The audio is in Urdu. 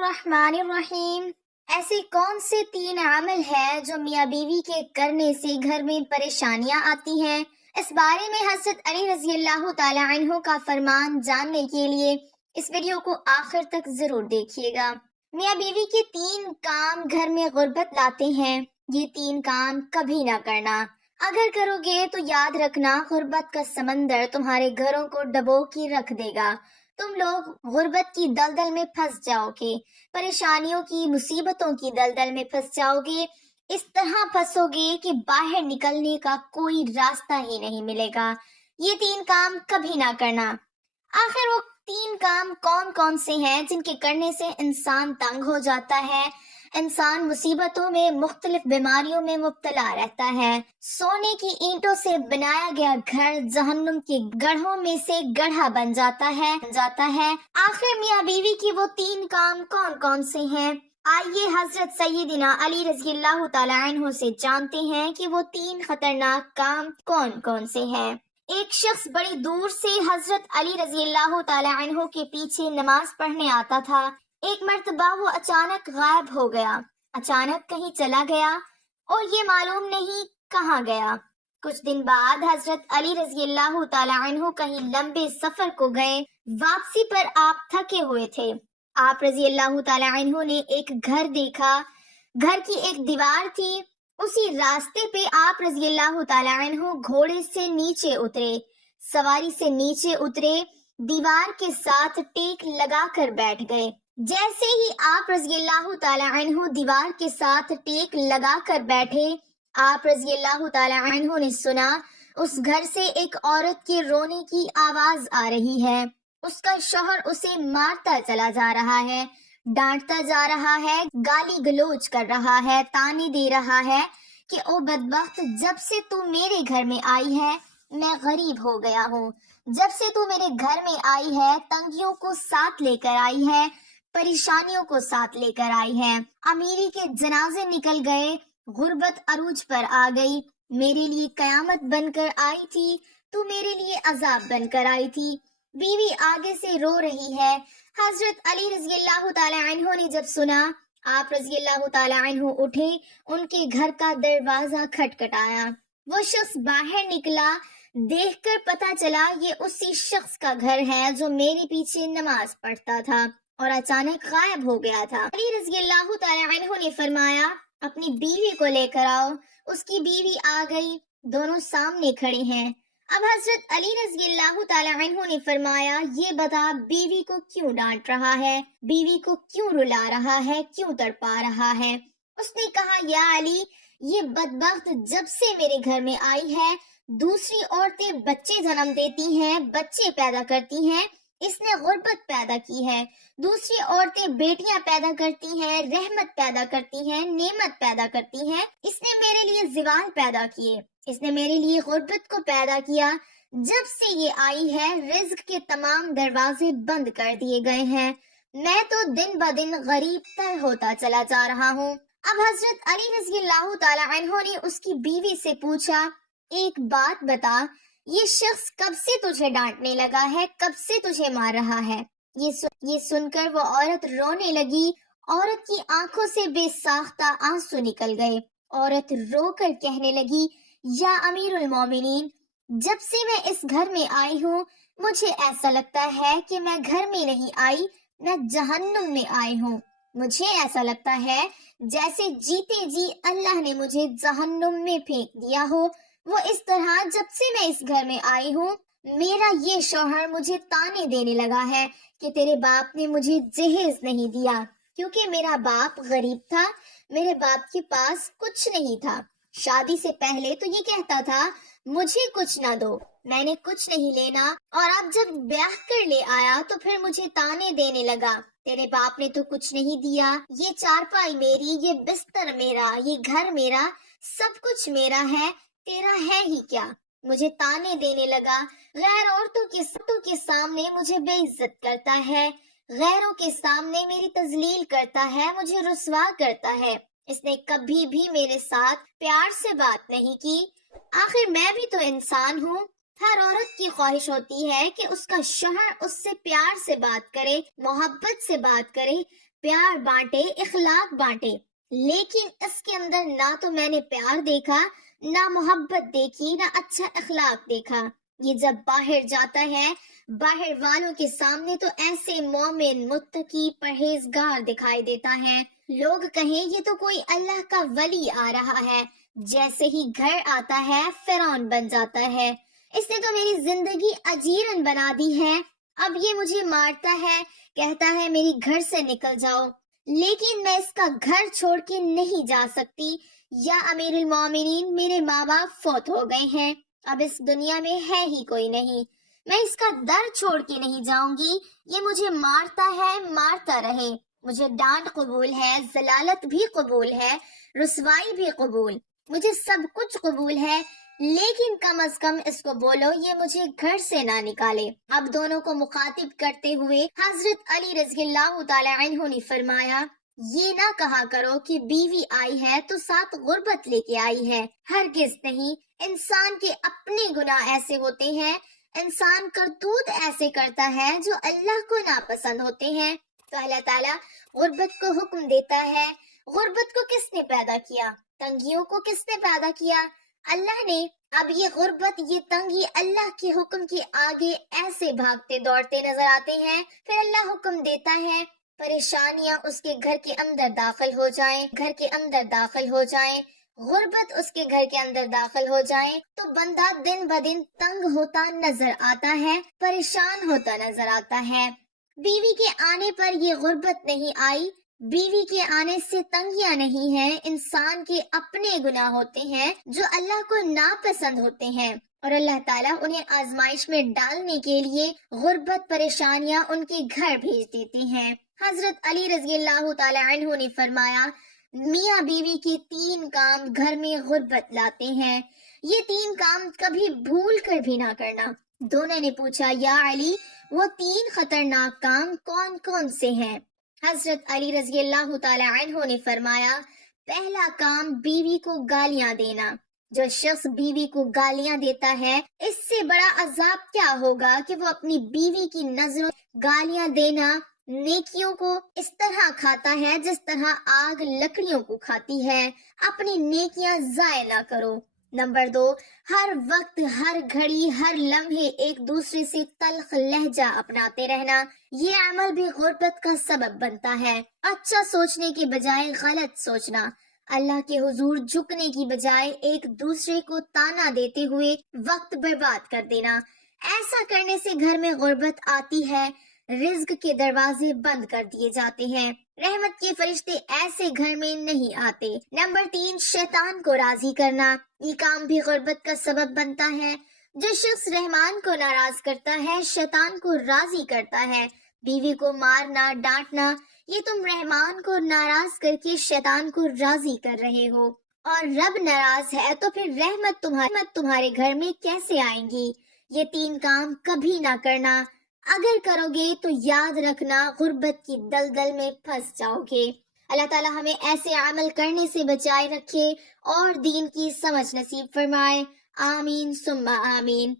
الرحمن الرحیم۔ ایسے کون سے 3 عمل ہیں جو میاں بیوی کے کرنے سے گھر میں پریشانیاں آتی ہیں؟ اس بارے میں حضرت علی رضی اللہ تعالی عنہ کا فرمان جاننے کے لیے اس ویڈیو کو آخر تک ضرور دیکھیے گا۔ میاں بیوی کے 3 کام گھر میں غربت لاتے ہیں۔ یہ 3 کام کبھی نہ کرنا۔ اگر کرو گے تو یاد رکھنا غربت کا سمندر تمہارے گھروں کو ڈبو کے رکھ دے گا۔ تم لوگ غربت کی دلدل میں پھنس جاؤ گے، پریشانیوں کی مصیبتوں کی دلدل میں پھنس جاؤ گے، اس طرح پھنسو گے کہ باہر نکلنے کا کوئی راستہ ہی نہیں ملے گا۔ یہ 3 کام کبھی نہ کرنا۔ آخر وہ 3 کام کون کون سے ہیں جن کے کرنے سے انسان تنگ ہو جاتا ہے، انسان مصیبتوں میں، مختلف بیماریوں میں مبتلا رہتا ہے۔ سونے کی اینٹوں سے بنایا گیا گھر جہنم کے گڑھوں میں سے گڑھا بن جاتا ہے۔ آخر میاں بیوی کی وہ 3 کام کون کون سے ہیں؟ آئیے حضرت سیدنا علی رضی اللہ تعالی عنہ سے جانتے ہیں کہ وہ 3 خطرناک کام کون کون سے ہیں۔ ایک شخص بڑی دور سے حضرت علی رضی اللہ تعالی عنہ کے پیچھے نماز پڑھنے آتا تھا۔ ایک مرتبہ وہ اچانک غائب ہو گیا، اچانک کہیں چلا گیا اور یہ معلوم نہیں کہاں گیا۔ کچھ دن بعد حضرت علی رضی اللہ تعالی عنہ کہیں لمبے سفر کو گئے، واپسی پر آپ تھکے ہوئے تھے۔ آپ رضی اللہ تعالی عنہ نے ایک گھر دیکھا، گھر کی ایک دیوار تھی، اسی راستے پہ آپ رضی اللہ تعالی عنہ گھوڑے سے نیچے اترے، سواری سے نیچے اترے، دیوار کے ساتھ ٹیک لگا کر بیٹھ گئے۔ جیسے ہی آپ رضی اللہ تعالی عنہ دیوار کے ساتھ ٹیک لگا کر بیٹھے، آپ رضی اللہ تعالی عنہ نے سنا اس گھر سے ایک عورت کے رونے کی آواز آ رہی ہے۔ اس کا شوہر اسے مارتا چلا جا رہا ہے، ڈانٹتا جا رہا ہے، گالی گلوچ کر رہا ہے، تانے دے رہا ہے کہ او بدبخت، جب سے تو میرے گھر میں آئی ہے میں غریب ہو گیا ہوں، جب سے تو میرے گھر میں آئی ہے تنگیوں کو ساتھ لے کر آئی ہے، پریشانیوں کو ساتھ لے کر آئی ہے، امیری کے جنازے نکل گئے، غربت عروج پر آ گئی، میرے لیے قیامت بن کر آئی تھی، تو میرے لیے عذاب بن کر آئی تھی۔ بیوی آگے سے رو رہی ہے۔ حضرت علی رضی اللہ تعالی عنہ نے جب سنا، آپ رضی اللہ تعالی عنہ اٹھے، ان کے گھر کا دروازہ کھٹکھٹایا۔ وہ شخص باہر نکلا، دیکھ کر پتا چلا یہ اسی شخص کا گھر ہے جو میرے پیچھے نماز پڑھتا تھا اور اچانک غائب ہو گیا تھا۔ علی رضی اللہ تعالی عنہ نے فرمایا اپنی بیوی کو لے کر آؤ۔ اس کی بیوی آ گئی، دونوں سامنے کھڑے ہیں۔ اب حضرت علی رضی اللہ تعالی عنہ نے فرمایا یہ بتا بیوی کو کیوں ڈانٹ رہا ہے، بیوی کو کیوں رلا رہا ہے، کیوں تڑپا رہا ہے؟ اس نے کہا یا علی، یہ بدبخت جب سے میرے گھر میں آئی ہے دوسری عورتیں بچے جنم دیتی ہیں، بچے پیدا کرتی ہیں، اس نے غربت پیدا کی ہے۔ دوسری عورتیں بیٹیاں پیدا کرتی ہیں، رحمت پیدا کرتی ہیں، نعمت پیدا کرتی ہیں، اس نے میرے لیے زوال پیدا کیے، اس نے میرے لیے غربت کو پیدا کیا۔ جب سے یہ آئی ہے رزق کے تمام دروازے بند کر دیے گئے ہیں، میں تو دن بدن غریب تر ہوتا چلا جا رہا ہوں۔ اب حضرت علی رضی اللہ تعالی عنہ نے اس کی بیوی سے پوچھا ایک بات بتا، یہ شخص کب سے تجھے ڈانٹنے لگا ہے، کب سے تجھے مار رہا ہے؟ یہ سن کر وہ عورت رونے لگی۔ عورت کی آنکھوں سے بے ساختہ آنسو نکل گئے۔ عورت رو کر کہنے لگی یا امیر المومنین، جب سے میں اس گھر میں آئی ہوں مجھے ایسا لگتا ہے کہ میں گھر میں نہیں آئی، میں جہنم میں آئی ہوں۔ مجھے ایسا لگتا ہے جیسے جیتے جی اللہ نے مجھے جہنم میں پھینک دیا ہو۔ وہ اس طرح جب سے میں اس گھر میں آئی ہوں میرا یہ شوہر مجھے تانے دینے لگا ہے کہ تیرے باپ نے مجھے جہیز نہیں دیا، کیونکہ میرا باپ غریب تھا، میرے باپ کے پاس کچھ نہیں تھا۔ شادی سے پہلے تو یہ کہتا تھا مجھے کچھ نہ دو، میں نے کچھ نہیں لینا، اور اب جب بیاہ کر لے آیا تو پھر مجھے تانے دینے لگا، تیرے باپ نے تو کچھ نہیں دیا، یہ چارپائی میری، یہ بستر میرا، یہ گھر میرا، سب کچھ میرا ہے، تیرا ہے ہی کیا؟ مجھے تانے دینے لگا، غیر عورتوں کے سامنے مجھے بے عزت کرتا ہے، غیروں کے سامنے میری تذلیل کرتا ہے، مجھے رسوا کرتا ہے۔ اس نے کبھی بھی میرے ساتھ پیار سے بات نہیں کی۔ آخر میں بھی تو انسان ہوں، ہر عورت کی خواہش ہوتی ہے کہ اس کا شوہر اس سے پیار سے بات کرے، محبت سے بات کرے، پیار بانٹے، اخلاق بانٹے، لیکن اس کے اندر نہ تو میں نے پیار دیکھا، نہ محبت دیکھی، نہ اچھا اخلاق دیکھا۔ یہ جب باہر جاتا ہے باہر والوں کے سامنے تو ایسے مومن، متقی، پرہیزگار دکھائی دیتا ہے، لوگ کہیں یہ تو کوئی اللہ کا ولی آ رہا ہے، جیسے ہی گھر آتا ہے فرعون بن جاتا ہے، اس نے تو میری زندگی اجیرن بنا دی ہے، اب یہ مجھے مارتا ہے، کہتا ہے میری گھر سے نکل جاؤ، لیکن میں اس کا گھر چھوڑ کے نہیں جا سکتی، یا امیر المومنین میرے ماں باپ فوت ہو گئے ہیں، اب اس دنیا میں ہے ہی کوئی نہیں، میں اس کا در چھوڑ کے نہیں جاؤں گی، یہ مجھے مارتا ہے، مارتا رہے، مجھے ڈانٹ قبول ہے، ذلالت بھی قبول ہے، رسوائی بھی قبول، مجھے سب کچھ قبول ہے، لیکن کم از کم اس کو بولو یہ مجھے گھر سے نہ نکالے۔ اب دونوں کو مخاطب کرتے ہوئے حضرت علی رضی اللہ تعالی عنہ نے فرمایا، یہ نہ کہا کرو کہ بیوی آئی ہے تو ساتھ غربت لے کے آئی ہے، ہرگز نہیں، انسان کے اپنے گناہ ایسے ہوتے ہیں، انسان کرتوت ایسے کرتا ہے جو اللہ کو ناپسند ہوتے ہیں، تو اللہ تعالیٰ غربت کو حکم دیتا ہے۔ غربت کو کس نے پیدا کیا؟ تنگیوں کو کس نے پیدا کیا؟ اللہ نے۔ اب یہ غربت، یہ تنگی اللہ کے حکم کے آگے ایسے بھاگتے دوڑتے نظر آتے ہیں، پھر اللہ حکم دیتا ہے پریشانیاں اس کے گھر کے اندر داخل ہو جائیں، گھر کے اندر داخل ہو جائیں، غربت اس کے گھر کے اندر داخل ہو جائیں، تو بندہ دن بدن تنگ ہوتا نظر آتا ہے، پریشان ہوتا نظر آتا ہے۔ بیوی کے آنے پر یہ غربت نہیں آئی، بیوی کے آنے سے تنگیاں نہیں ہیں، انسان کے اپنے گناہ ہوتے ہیں جو اللہ کو ناپسند ہوتے ہیں، اور اللہ تعالیٰ انہیں آزمائش میں ڈالنے کے لیے غربت، پریشانیاں ان کے گھر بھیج دیتے ہیں۔ حضرت علی رضی اللہ تعالی عنہ نے فرمایا، میاں بیوی کے 3 کام گھر میں غربت لاتے ہیں، یہ 3 کام کبھی بھول کر بھی نہ کرنا۔ دونوں نے پوچھا، یا علی وہ 3 خطرناک کام کون کون سے ہیں؟ حضرت علی رضی اللہ تعالی عنہ نے فرمایا، پہلا کام بیوی کو گالیاں دینا۔ جو شخص بیوی کو گالیاں دیتا ہے، اس سے بڑا عذاب کیا ہوگا کہ وہ اپنی بیوی کی نظروں گالیاں دینا نیکیوں کو اس طرح کھاتا ہے جس طرح آگ لکڑیوں کو کھاتی ہے۔ اپنی نیکیاں ضائع نہ کرو۔ نمبر 2، ہر وقت، ہر گھڑی، ہر لمحے ایک دوسرے سے تلخ لہجہ اپناتے رہنا، یہ عمل بھی غربت کا سبب بنتا ہے۔ اچھا سوچنے کے بجائے غلط سوچنا، اللہ کے حضور جھکنے کی بجائے ایک دوسرے کو تانا دیتے ہوئے وقت برباد کر دینا، ایسا کرنے سے گھر میں غربت آتی ہے، رزق کے دروازے بند کر دیے جاتے ہیں، رحمت کے فرشتے ایسے گھر میں نہیں آتے۔ نمبر 3، شیطان کو راضی کرنا، یہ کام بھی غربت کا سبب بنتا ہے۔ جو شخص رحمان کو ناراض کرتا ہے، شیطان کو راضی کرتا ہے۔ بیوی کو مارنا، ڈانٹنا، یہ تم رحمان کو ناراض کر کے شیطان کو راضی کر رہے ہو، اور رب ناراض ہے تو پھر رحمت تمہارے گھر میں کیسے آئیں گی؟ یہ 3 کام کبھی نہ کرنا، اگر کرو گے تو یاد رکھنا غربت کی دلدل میں پھنس جاؤ گے۔ اللہ تعالیٰ ہمیں ایسے عمل کرنے سے بچائے رکھے اور دین کی سمجھ نصیب فرمائے، آمین ثم آمین۔